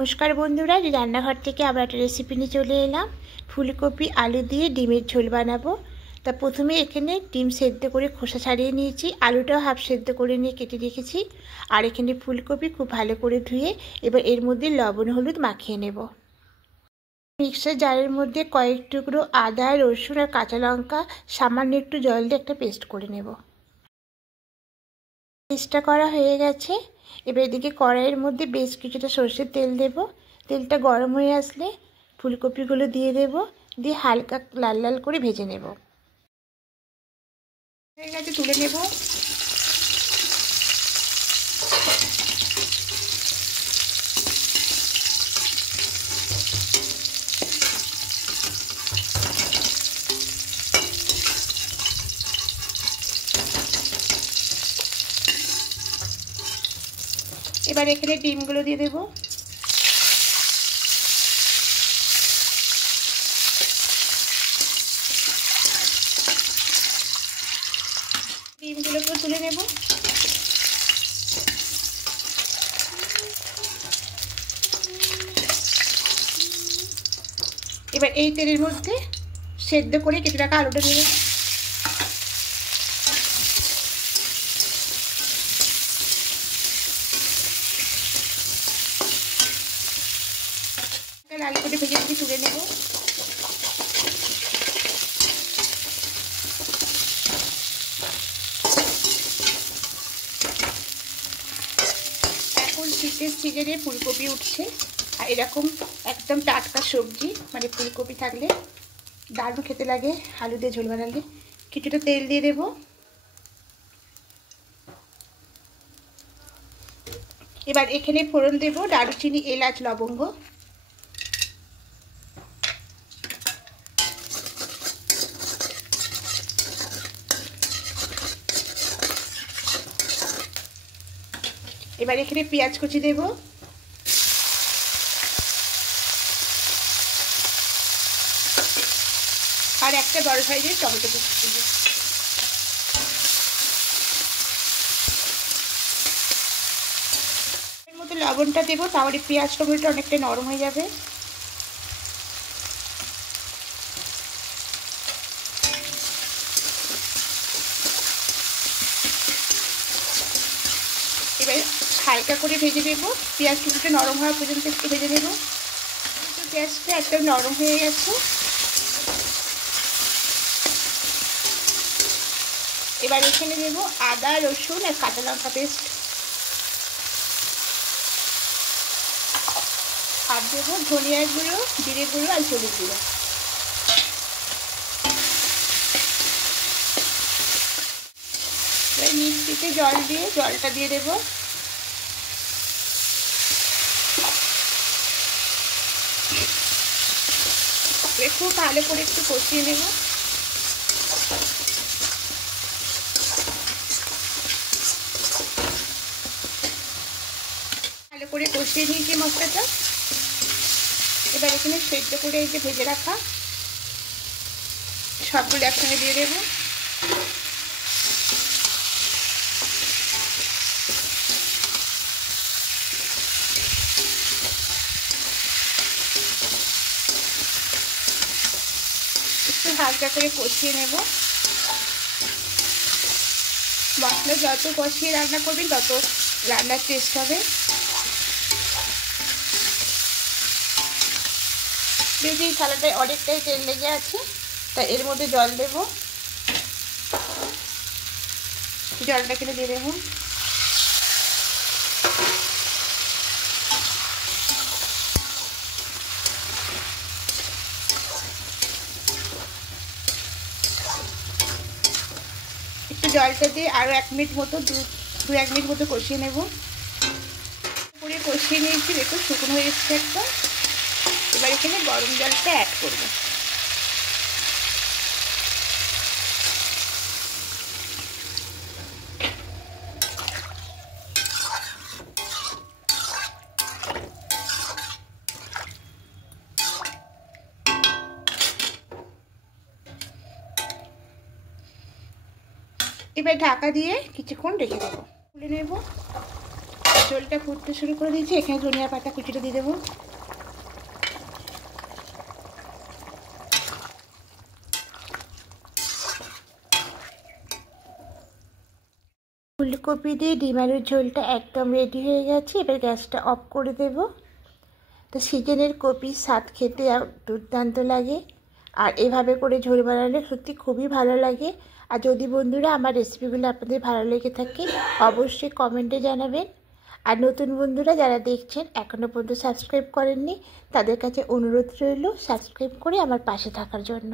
नमस्कार बंधुरा रान्नाघर থেকে আবার একটা রেসিপি নিয়ে চলে এলাম। ফুলকপি আলু দিয়ে ডিমের ঝোল বানাবো। তা প্রথমে এখানে ডিম সেদ্ধ করে খোসা ছাড়িয়ে নিয়েছি, আলুটাও হাফ সেদ্ধ করে নিয়ে কেটে রেখেছি। আর এখানে ফুলকপি খুব ভালো করে ধুয়ে এবার এর মধ্যে লবণ হলুদ মাখিয়ে নেব। মিক্সার জারের মধ্যে কয়েক টুকরো আদা, রসুন আর কাঁচা লঙ্কা সামান্য একটু জল দিয়ে একটা পেস্ট করে নেব। পেস্টটা করা হয়ে গেছে। এবার এদিকে কড়াইয়ের মধ্যে বেশ কিছুটা সরষের তেল দেব। তেলটা গরম হয়ে আসলে ফুলকপিগুলো দিয়ে দেব, দিয়ে হালকা লাল লাল করে ভেজে নেব। হয়ে গেছে, তুলে নেব। এবার এখানে ডিমগুলো দিয়ে দেব। ডিমগুলোকে তুলে নেব। এবার এই তেলের মধ্যে সেদ্ধ করে কেটে রাখা আলুটা দিয়ে দেব। লাল করে ভেজে ভেজে তুলে নেব। এখন শীতের সিজনে ফুলকপি উঠছে, আর এরকম একদম টাটকা সবজি মানে ফুলকপি থাকলে দারুণ খেতে লাগে। আলু দিয়ে ঝোল বানালে কিছুটা তেল দিয়ে দেব। এবার এখানে ফোড়ন দেব দারুচিনি, এলাচ, লবঙ্গ। এবার এখানে পেঁয়াজ কুচি দেব। আর একটা বড় সাইজের টমেটো কুচি দেব। এর মধ্যে লবণটা দেব, তাহলে পেঁয়াজ টমেটো অনেকটা নরম হয়ে যাবে। এবার হালকা করে ভেজে নেব, পেঁয়াজ টমেটো নরম হওয়া পর্যন্ত একটু ভেজে নেব। পেঁয়াজটা একদম নরম হয়ে গেছে। এবার এখানে দেব আদা, রসুন আর কাঁচা লঙ্কা পেস্ট। আর দেবো ধনিয়ার গুঁড়ো, জিরে গুঁড়ো আর হলুদ গুঁড়ো। এবার মিক্সিতে জল দিয়ে জলটা দিয়ে দেবো। খুব ভালো করে একটু কষিয়ে নেব। ভালো করে কষিয়ে নিয়েছি মশলাটা। এবার এখানে সেদ্ধ করে এই যে ভেজে রাখা সবগুলো একসঙ্গে দিয়ে দেবো। একটু হালকা করে কষিয়ে নেব। মশলা যত কষিয়ে রান্না করবেন তত রান্নার টেস্ট হবে। এই থালাটায় অনেকটাই তেল লেগে আছে, তাই এর মধ্যে জল দেব। জলটা কিনে দিয়ে দেবো। একটু জলটা দিয়ে আরও 1 মিনিট মতো দু 1 মিনিট মতো কষিয়ে নেব। করে কষিয়ে নিয়েছি, দেখুন শুকনো হয়ে এসছে একটা। এবার এখানে গরম জলটা অ্যাড করব। এবার ঢাকা দিয়ে কিছুক্ষণ রেখে দেবো। খুলে নেব। ঝোলটা ফুটতে শুরু করে দিয়েছি। এখানে ধনিয়া পাতা কুচিটা দিয়ে দেবো। ফুলকপি দিয়ে ডিম আলুর ঝোলটা একদম রেডি হয়ে গেছে। এবার গ্যাসটা অফ করে দেব। তো সিজনের কপির স্বাদ খেতে দুর্দান্ত লাগে, আর এভাবে করে ঝোল বানালে সত্যি খুবই ভালো লাগে। আর যদি বন্ধুরা আমার রেসিপিগুলো আপনাদের ভালো লেগে থাকে অবশ্যই কমেন্টে জানাবেন। আর নতুন বন্ধুরা যারা দেখছেন এখনও পর্যন্ত সাবস্ক্রাইব করেননি তাদের কাছে অনুরোধ রইল সাবস্ক্রাইব করে আমার পাশে থাকার জন্য।